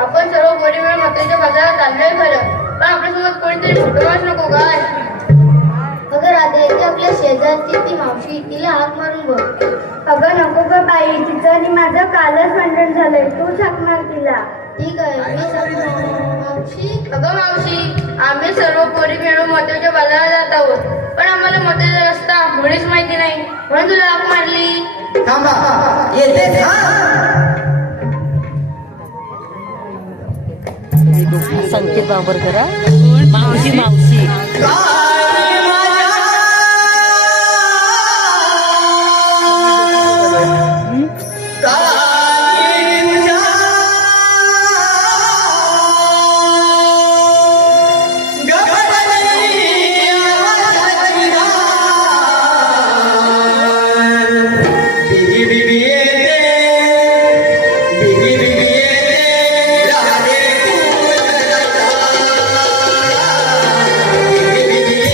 आपण सर्व गोरी मिळून मातेच्या बाजारात आणलंय खरं, पण आपल्यासोबत कोणीतरी फुटवाच नको काय? अगं राधे, ती आपल्या शेजारची ती मावशी, तिला हाक मारून बघ. अगं नको ग बाई, तिचं आणि माझं कालच भांडण झालंय, तूच हाक मार तिला. ठीक आहे, मी सांगतो. मावशी, अगं मावशी, आम्ही सर्व पोरी मिळून मोत्याच्या बाजारात जात आहोत, पण आम्हाला मोत्याचा रस्ता मुळीच माहिती नाही, म्हणून तुला हाक मारली. थांबा, येते संकेत बाबरकर, मावशी मावशी राधे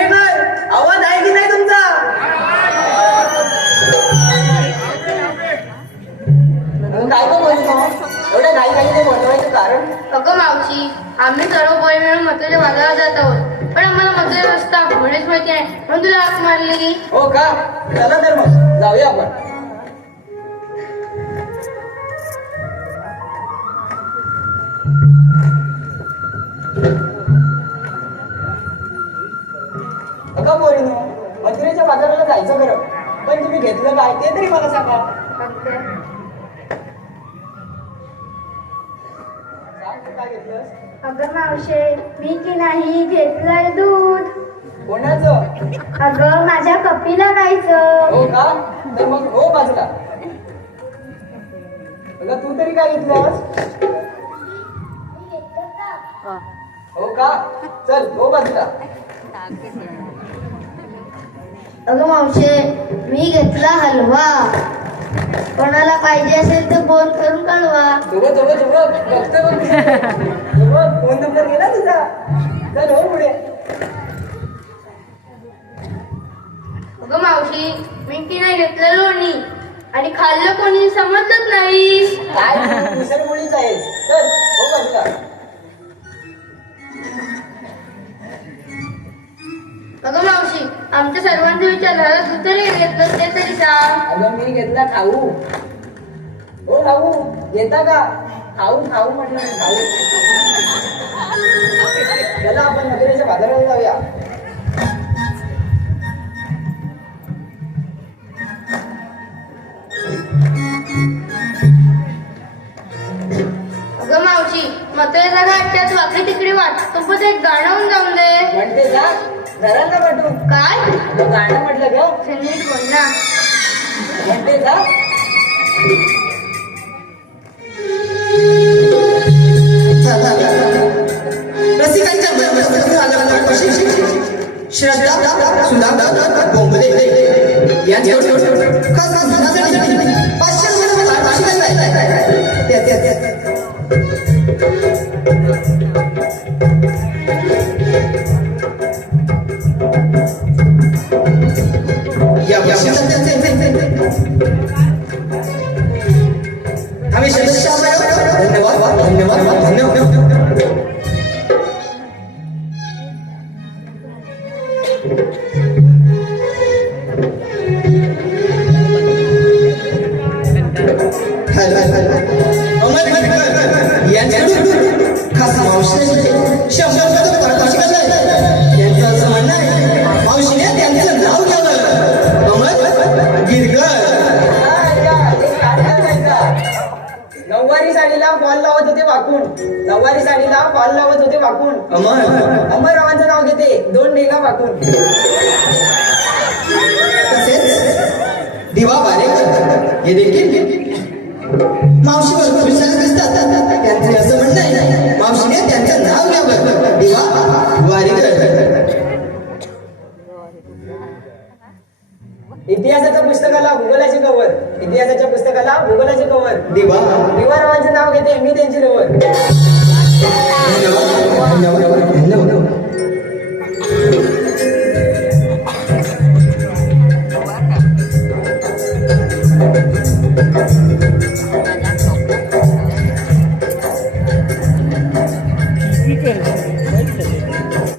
बाहेरेकर, आवाज आहे की नाही तुमचा? काय पण बोलतो एवढ्या घाई ते बोलवायचं कारण? अगं मावशी, आम्ही सर्व पोरी मिळून मथुरेच्या बाजारात जात आहोत, पण आम्हाला मथुरेचा रस्ता मुळीच माहिती नाही, म्हणून तुला हाक मारली. हो का? चला तर मग जाऊया आपण. अगं पोरीनो, मथुरेच्या बाजाराला जायचं खरं, पण तुम्ही घेतलं काय ते तरी मला सांगा. सांग तू काय घेतलंस? अगं मावशे, मी की नाही घेतलंय दूध. कोणाचं? अगं माझ्या कपीला गायचं. हो का? तर मग हो बाजूला. अगं तू तरी काय घेतलंस? हो का? चल हो बाजूला. अगं मावशे, मी घेतला हलवा. कोणाला पाहिजे असेल तर फोन करून कळवा. बघतो फोन नंबर गेला तुझा. चल हो पुढे. अगं मावशी, मी की नाही घेतलं लोणी, आणि खाल्लं कोणी समजलंच नाही. काय तू दुसऱ्या मुलीच आहेस. चल हो बाजूला. अगं मावशी, आमच्या सर्वांचा विचार झाला, तू तरी घेतलं ते तरी सांग. अगं मी घेतला खाऊ. हो खाऊ घेता का? खाऊ खाऊ म्हटलं मी खाऊ. चला आपण मथुरेच्या बाजाराला जाऊया. अगं मावशी, मथुरेचा घाट त्यात वाकडी तिकडे वाट, तू पण एक गाणं होऊन जाऊन दे. म्हणते जा घराला पाठवून. काय? अगं गाणं म्हटलं ग. संगीत बोल ना. म्हणते जा. रसिकांच्या श्रद्धा सुधा बोंबले यांच्यावर खास आम्ही धन्यवाद धन्यवाद धन्यवाद. खास मावशी शंभर यांचं असं म्हणणं आहे, मावशीने त्यांचं नाव घ्यावं. अमर गिरकर. नऊवारी साडीला फॉल लावत होते वाकून. नऊवारी साडीला फॉल लावत होते वाकून. अमर अमररावांचं नाव घेते 2 डेगा वाकून. तसेच दिवा बारेकर हे देखील मावशीवर विश्वास दिसतात. त्यांचे असं म्हणणं आहे, मावशीने त्यांचं नाव घ्यावं. दिवा बारेकर. इतिहासाच्या पुस्तकाला भूगोलाचे कवर. इतिहासाच्या पुस्तकाला भूगोलाचे कवर. दिवा दिवारावांचं नाव घेते मी त्यांची रवर.